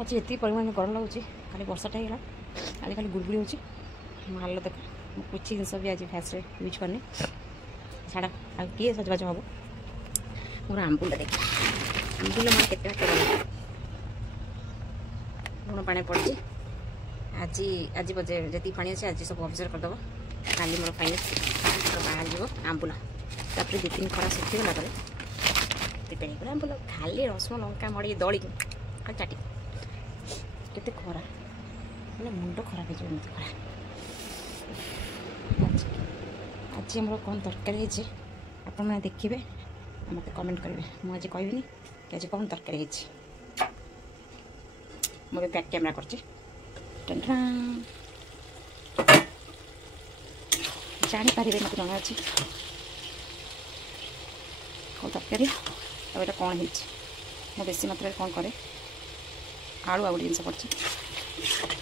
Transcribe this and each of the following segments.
आज ये परिमाण में गरम लगुच खाली वर्षाटा होगा आज खाली गुड़गुड़ी हो माल देख कुछ जिन भी आज फैस यूज करनी छाड़ा आ किए सजबाज हम मोर आंबुल देख आंबुल मोर के लुण पानी पड़ी आज आज बजे जी पानी अच्छे आज सब अब्जर्व करदेव काली मोर फाइनाल बाहर जीव आंबुल तापर 2-3 खरा सुखीगला प्रिपेयर आंबुल खाली रसुण लंका मड़ी दड़ी चाटी केते खरा मैंने मुंड खराब हो खरा आज आम कौन तरकारी है आप देखिए मत कमेंट करेंगे मुझे कहबी कि आज कौन तरकारी है मुझे बैक कैमेरा कर जापारे मत जमा अच्छे कौन तरकारी अब ये कौन हो बेसी मात्रा कौन करे आलू आ गए जिन पड़ी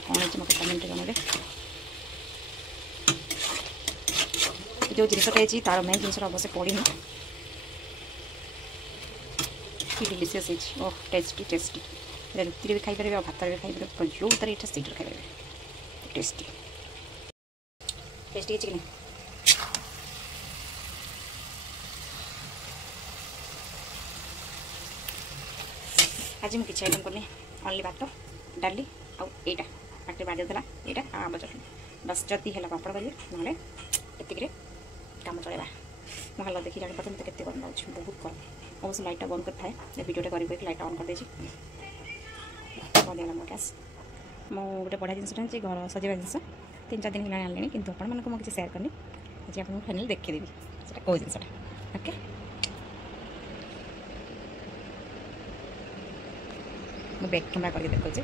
कौन है मतलब कमेंट जनइबे जो जिनटा तार मेन जिन अवश्य पड़ी कि डिलीशियस है ओह टेस्टी टेस्टी रुटी भी खाई और भात भी खाई जो तार ये सीट खाई टेस्टी टेस्टी कि आज मुझे किसी आइटम करनी ओनली भात डाली आईटा पाटे बाजूला यहाँ आम चटनी बस जदि है पापड़ करेंगे ना ये कम चलेगा महल देखिए जापार मत के गरम लगे बहुत गरम अवश्य लाइटा बंद कर थाए भिडियोटा कर लाइट ऑन कर बंद मो गैस मुझे गोटे बढ़िया जिनस घर सजा जिन 3-4 दिन है आनी कि आपको किसी सेयार करनी आज आपको फाइनाल देखीदेवी से कौ जिनसा ओके मैं बैक कैमेरा करके देखुचे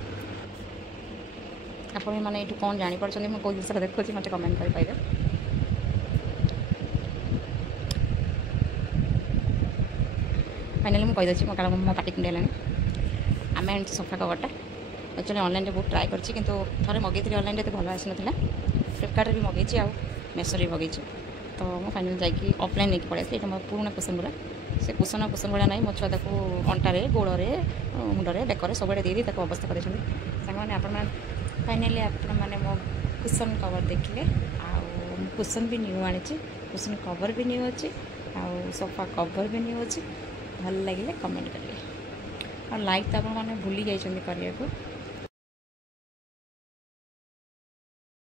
आप मैंने ये कौन जापार मुझे कौ जिन देखुची मत कमेंट कर पाइबे फाइनाली मुझे कहीदे कारण मो पाटी कुंडे आम आनी सोफा कवरटा एक्चुअली ऑनलाइन बहुत ट्राए करछि किंतु थरे मगेइली ऑनलाइन रे भल आसी नथिला फ्लिपकार्ट रे भी मगेइछि आ मेसो रे मगेइछि तो मो फाइनाल जाइए ऑफलाइन नहीं पड़े ये मोर पुराना कुशन गुड़ा से कुशन गुड़ा ना मो छुआ अंटारे गोड़े मुंडे बेकर सब दे अवस्था कर मैंने आप फाइनाली आपने मो कुशन कवर देखिले कुशन भी न्यू आनी कुशन कवर भी न्यू अच्छी सोफा कवर भी न्यू अच्छी भल लगे कमेंट करेंगे और लाइक तो आपने भूली जाइए करने को